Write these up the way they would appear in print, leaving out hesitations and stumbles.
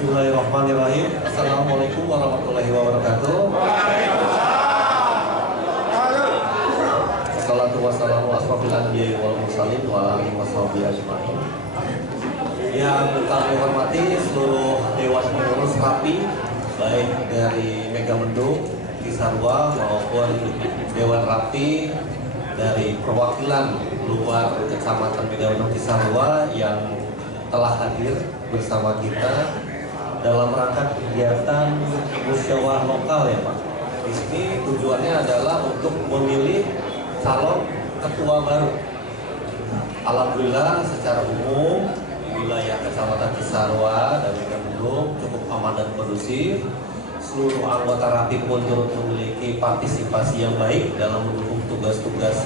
Bismillahirrahmanirrahim. Assalamualaikum warahmatullahi wabarakatuh. Wassalatu wassalamu asrofil anbiya'i wal mursalin wa ala alihi washabihi ajmain. Yang kami hormati seluruh Dewan Pengurus RAPI, baik dari Megamendung, Cisarua maupun Dewan RAPI dari perwakilan luar Kecamatan Megamendung Cisarua yang telah hadir bersama kita dalam rangka kegiatan musyawarah lokal ya Pak. Di sini tujuannya adalah untuk memilih calon ketua baru. Alhamdulillah secara umum wilayah Kecamatan Cisarua dan Megamendung cukup aman dan kondusif. Seluruh anggota RAPI pun turut memiliki partisipasi yang baik dalam mendukung tugas-tugas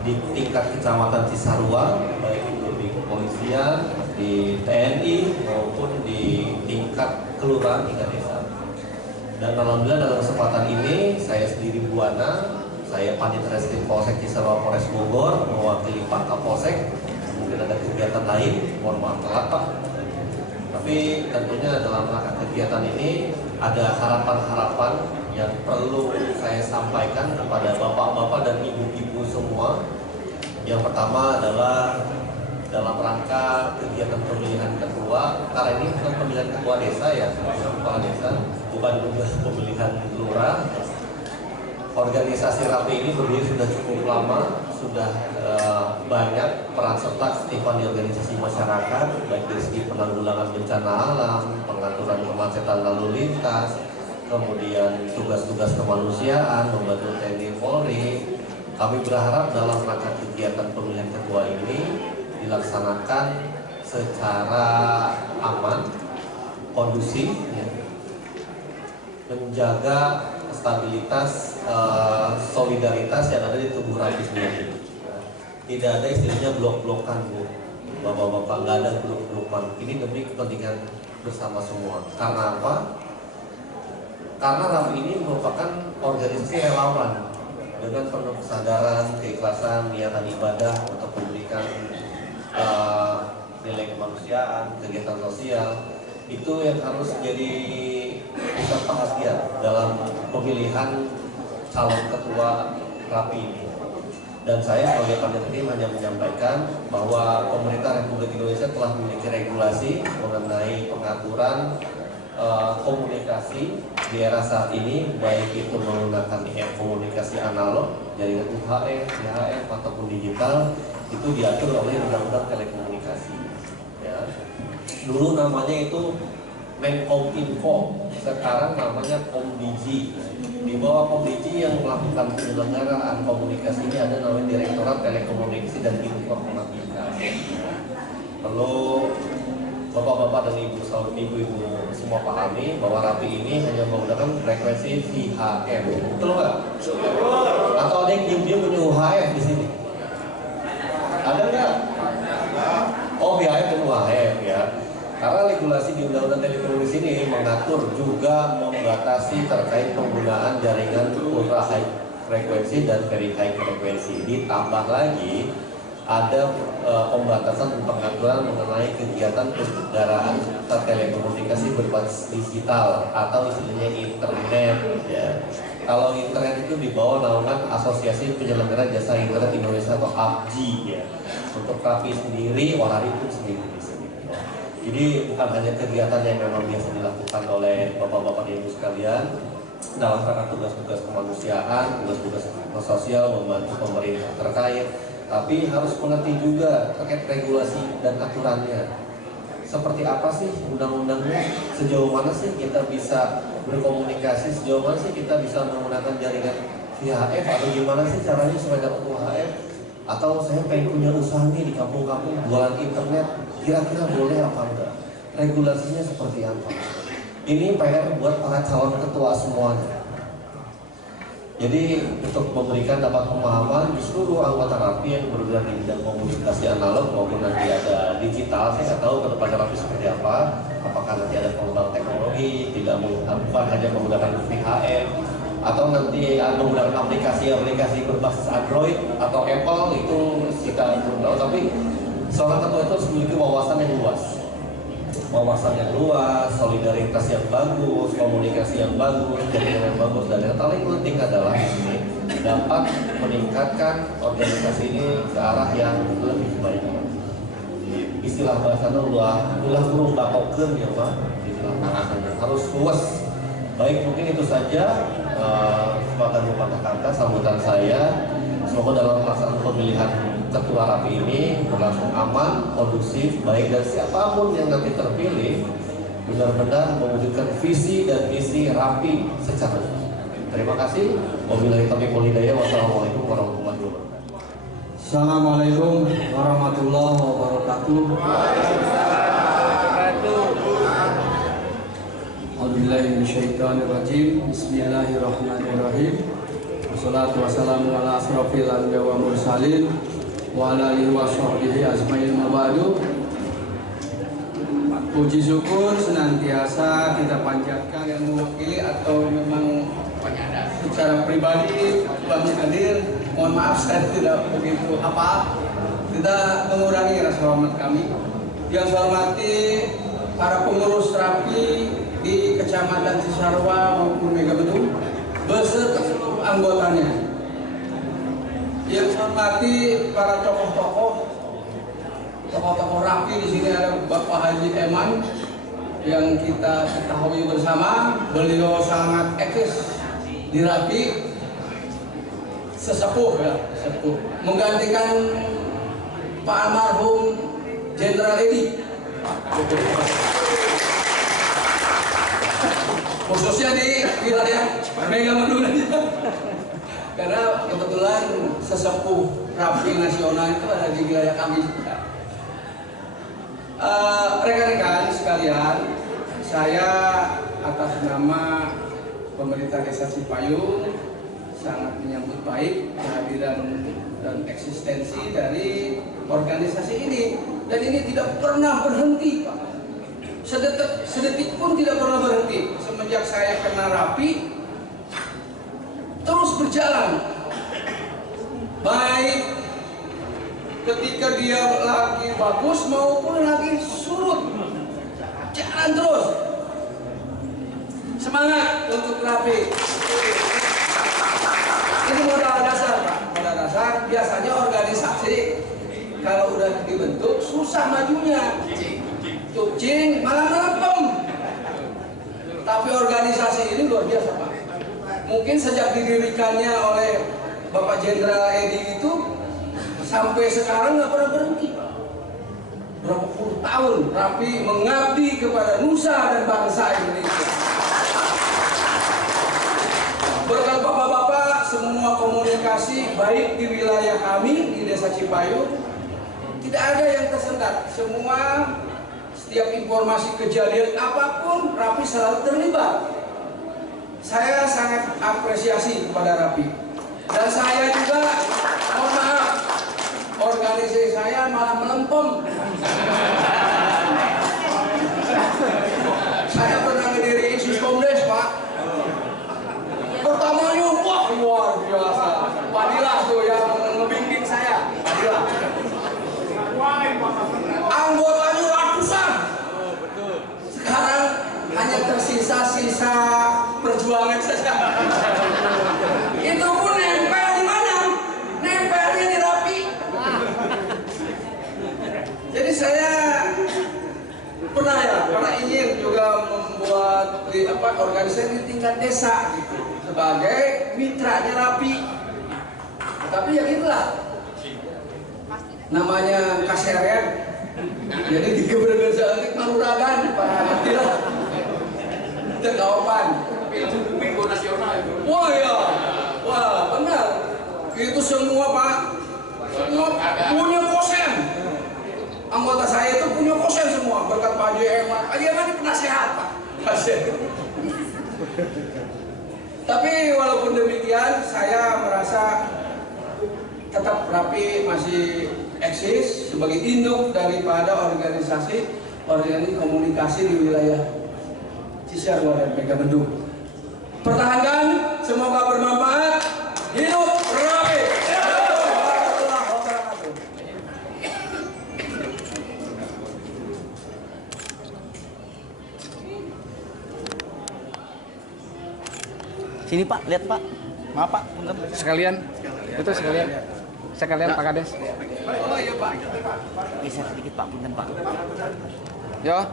di tingkat Kecamatan Cisarua, baik itu di kepolisian, di TNI maupun di tingkat kelurahan hingga desa. Dan alhamdulillah dalam kesempatan ini saya sendiri Buana, saya Panit Reskrim Polsek Cisarua Polres Bogor mewakili Pak Kapolsek. Mungkin ada kegiatan lain, mohon maaf telat Pak. Tapi tentunya dalam rangka kegiatan ini ada harapan-harapan yang perlu saya sampaikan kepada bapak-bapak dan ibu-ibu semua. Yang pertama adalah dalam rangka kegiatan pemilihan ketua, karena ini bukan pemilihan ketua desa ya, kepala desa, bukan juga pemilihan lurah. Organisasi RAPI ini berdiri sudah cukup lama, sudah banyak peran serta aktifan di organisasi masyarakat, baik dari segi penanggulangan bencana alam, pengaturan kemacetan lalu lintas, kemudian tugas-tugas kemanusiaan, membantu TNI Polri. Kami berharap dalam rangka kegiatan pemilihan ketua ini dilaksanakan secara aman, kondusif, ya, menjaga stabilitas, solidaritas yang ada di tubuh RAPI sendiri. Tidak ada istilahnya blok-blokan Bu, bapak-bapak, nggak ada blok-blokan. Ini demi kepentingan bersama semua. Karena apa? Karena RAPI ini merupakan organisasi relawan dengan penuh kesadaran, keikhlasan, niatan ibadah untuk memberikan nilai kemanusiaan, kegiatan sosial. Itu yang harus jadi pusat perhatian dalam pemilihan calon ketua RAPI ini. Dan saya sebagai panitia tim hanya menyampaikan bahwa pemerintah Republik Indonesia telah memiliki regulasi mengenai pengaturan komunikasi di era saat ini, baik itu menggunakan komunikasi analog, jaringan UHF, VHF ataupun digital, itu diatur oleh Undang-Undang Telekomunikasi. Ya. Dulu namanya itu Menkominfo, sekarang namanya Komdigi. Di bawah Komdigi yang melakukan penyelenggaraan komunikasi ini ada namanya Direktorat Telekomunikasi dan Informatika. Perlu bapak-bapak dan ibu-ibu semua pahami bahwa RAPI ini hanya menggunakan frekuensi VHF. Betul nggak? Atau ada yang diem-diem punya UHF di sini? Ada nggak? Oh, VHF dan UHF ya. Karena regulasi di Undang-Undang Telekomunikasi ini mengatur juga membatasi terkait penggunaan jaringan ultra high frekuensi dan very high frekuensi. Ditambah lagi ada pembatasan pengaturan mengenai kegiatan kendaraan telekomunikasi berbasis digital atau istilahnya internet ya. Kalau internet itu di bawah naungan Asosiasi Penyelenggara Jasa Internet Indonesia atau APJI ya. Untuk RAPI sendiri, Orari pun sendiri di sini. Jadi bukan hanya kegiatan yang memang biasa dilakukan oleh bapak-bapak dan ibu sekalian dalam rangka tugas-tugas kemanusiaan, tugas-tugas sosial membantu pemerintah terkait, tapi harus mengerti juga terkait regulasi dan aturannya. Seperti apa sih undang-undangnya? Sejauh mana sih kita bisa berkomunikasi? Sejauh mana sih kita bisa menggunakan jaringan VHF? Atau gimana sih caranya supaya dapat UHF? Atau saya pengen punya usaha nih di kampung-kampung jualan internet, kira-kira boleh apa enggak? Regulasinya seperti apa? Ini PR buat para calon ketua semuanya. Jadi untuk memberikan dapat pemahaman di seluruh anggota RAPI yang bergerak di bidang komunikasi analog maupun nanti ada digital, saya nggak tahu ke depan RAPI seperti apa. Apakah nanti ada pengembangan teknologi, bukan hanya menggunakan VHF, atau nanti menggunakan aplikasi berbasis Android atau Apple, itu kita belum tahu. Tapi seorang ketua itu harus memiliki wawasan yang luas. wawasan yang luas, solidaritas yang bagus, komunikasi yang bagus, jaringan yang bagus, dan yang paling penting adalah ini dapat meningkatkan organisasi ini ke arah yang lebih baik. Istilah bahasanya ulah burung bakokeun ya Pak, istilah bahasanya harus luas. Baik, mungkin itu saja sebagai pepatah kata sambutan saya. Semoga dalam pelaksanaan pemilihan ketua RAPI ini berlangsung aman, kondusif, baik, dan siapapun yang nanti terpilih benar-benar mewujudkan visi dan misi RAPI secara utuh. Terima kasih. Wabillahi taufiq wal hidayah. Wassalamualaikum warahmatullahi wabarakatuh. Assalamualaikum warahmatullahi wabarakatuh. A'udzubillahi minasyaitonirrajim. Bismillahirrahmanirrahim. Wassalatu wassalamu ala asrofil anbiya wa mursalin wa ala alihi wa sahbihi ajmain mabadu. Puji syukur senantiasa kita panjatkan yang mewakili atau memang secara pribadi kami hadir. Mohon maaf saya tidak begitu apa, tidak mengurangi rasa hormat kami. Yang saya hormati para pengurus RAPI di Kecamatan Cisarua maupun Megamendung beserta seluruh anggotanya. Yang saya hormati para tokoh-tokoh RAPI. Di sini ada Bapak Haji Eman yang kita ketahui bersama, beliau sangat eksis di RAPI, sesepuh ya, sesepuh, menggantikan Pak almarhum Jenderal Edi, khususnya di wilayah Megamendung karena kebetulan sesepuh RAPI nasional itu ada di wilayah kami. Rekan-rekan sekalian, saya atas nama pemerintah Desa Cipayung sangat menyambut baik kehadiran dan eksistensi dari organisasi ini, dan ini tidak pernah berhenti Pak. Sedetik pun tidak pernah berhenti semenjak saya kena RAPI, terus berjalan baik ketika dia lagi bagus maupun lagi surut, jalan terus. Semangat untuk RAPI. Ini modal dasar Pak, modal dasar. Biasanya organisasi kalau udah dibentuk susah majunya, cing malah melempem. Tapi organisasi ini luar biasa Pak. Mungkin sejak didirikannya oleh Bapak Jenderal Edi itu sampai sekarang nggak pernah berhenti. Berapa puluh tahun RAPI mengabdi kepada nusa dan bangsa Indonesia. Berkat bapak-bapak, semua komunikasi baik di wilayah kami di Desa Cipayung tidak ada yang tersendat. Semua setiap informasi kejadian apapun RAPI selalu terlibat. Saya sangat apresiasi kepada RAPI. Dan saya juga mohon maaf, organisasi saya malah melempem. Saya pernah ngediriin Siskomdes Pak. Pertamanya wah luar biasa. Padilah tuh yang ngebimbing saya. Padilah. Anggotanya ratusan. Sekarang hanya tersisa-sisa perjuangan saja. Itu pun nempel di mana? Nempelnya di RAPI. Jadi saya pernah ingin juga membuat organisasi di tingkat desa gitu, sebagai mitranya RAPI. Tapi ya itulah namanya kaseret. Jadi di keberadaan Manuragan Pak tidak terkawapan. Minggu nasional itu. Wah ya, wah benar. Itu semua Pak, semua punya kosen. Anggota saya itu punya kosen semua berkat Pak Haji Eman. Haji Eman ini penasehat Pak. Tapi walaupun demikian, saya merasa tetap RAPI masih eksis sebagai induk daripada organisasi komunikasi di wilayah Cisarua dan Megamendung. Pertahankan, semoga bermanfaat. Hidup RAPI. Sini Pak, lihat Pak. Maaf Pak, punten. Sekalian, itu sekalian Pak Kades. Geser sedikit Pak, punten Pak. Yo.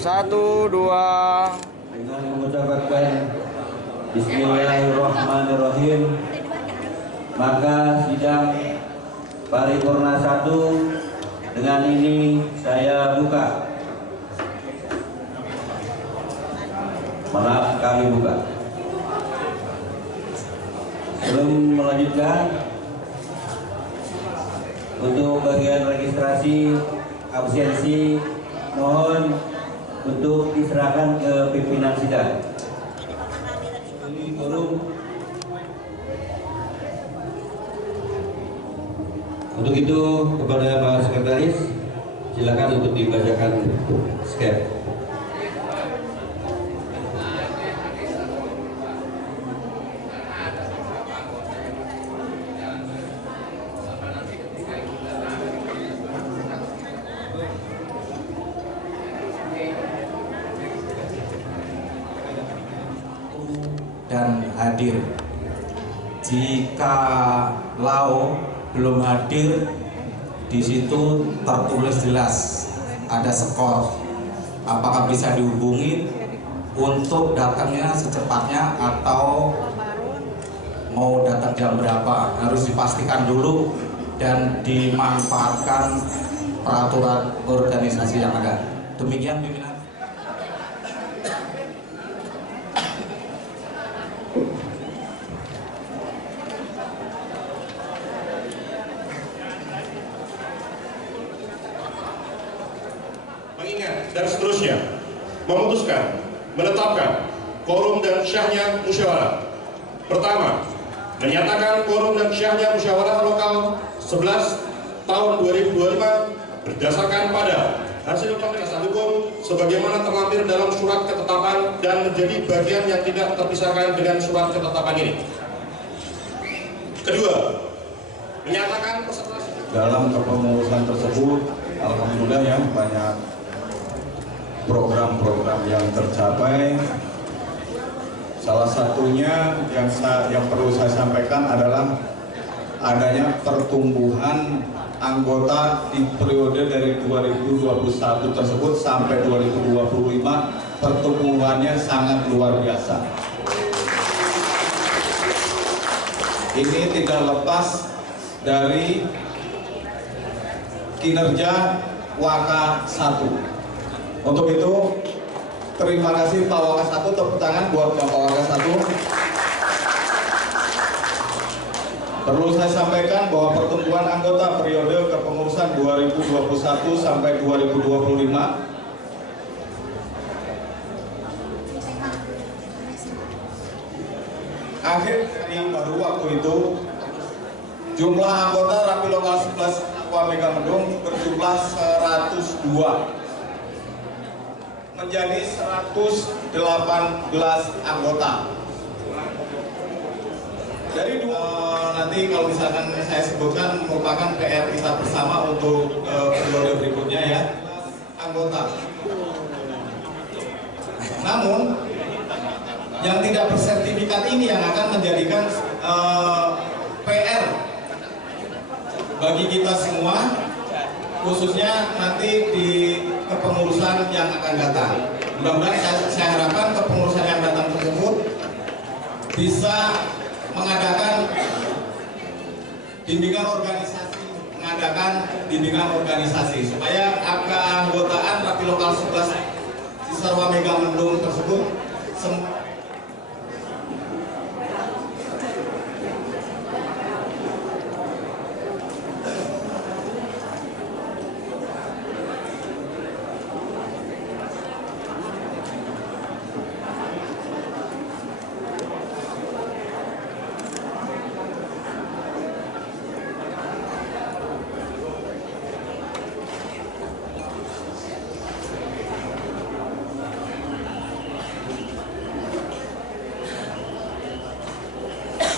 1, 2. Dengan mengucapkan Bismillahirrahmanirrahim, maka sidang paripurna 1 dengan ini saya buka. Maaf, kami buka. Sebelum melanjutkan, untuk bagian registrasi absensi mohon untuk diserahkan ke pimpinan sidang. Ini forum. Untuk itu kepada Pak Sekretaris, silakan untuk dibacakan skep. Dan hadir. Jika Lau belum hadir, di situ tertulis jelas ada skor. Apakah bisa dihubungi untuk datangnya secepatnya atau mau datang jam berapa? Harus dipastikan dulu dan dimanfaatkan peraturan organisasi yang ada. Demikian pimpinan. Dan seterusnya memutuskan menetapkan quorum dan syahnya musyawarah. Pertama, menyatakan quorum dan syahnya musyawarah lokal 11 tahun 2025 berdasarkan pada hasil pemeriksaan hukum sebagaimana terlampir dalam surat ketetapan dan menjadi bagian yang tidak terpisahkan dengan surat ketetapan ini. Kedua, menyatakan peserta dalam kepengurusan tersebut, alhamdulillah ya, banyak program-program yang tercapai. Salah satunya yang perlu saya sampaikan adalah adanya pertumbuhan anggota di periode dari 2021 tersebut sampai 2025, pertumbuhannya sangat luar biasa. Ini tidak lepas dari kinerja Waka 1. Untuk itu, terima kasih Pak Waka 1, tepuk tangan buat Bapak Waka 1. Perlu saya sampaikan bahwa pertumbuhan anggota periode kepengurusan 2021 sampai 2025 akhir yang baru waktu itu jumlah anggota Rapi Lokal 11 Aqua Megamendung berjumlah 102 menjadi 118 anggota. Dari nanti kalau misalkan saya sebutkan merupakan PR kita bersama untuk periode berikutnya ya, anggota. Namun yang tidak bersertifikat ini yang akan menjadikan PR bagi kita semua, khususnya nanti di kepengurusan yang akan datang. Mudah-mudahan saya harapkan kepengurusan yang datang tersebut bisa mengadakan bimbingan organisasi, supaya keanggotaan Rapi Lokal 11 Cisarua Megamendung tersebut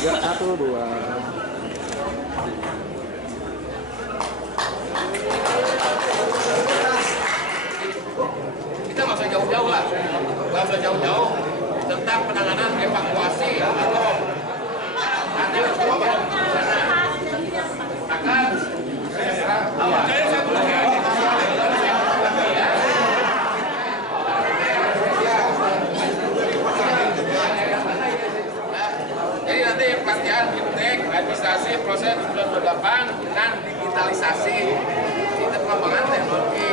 Ya, 1, 2. kita nggak usah jauh-jauh lah, nggak usah sudah jauh-jauh tentang penanganan evakuasi atau ada semua pada sana. Akan jadi nanti pelatihan fintech, administrasi, proses 98 dan digitalisasi. Itu pengembangan teknologi.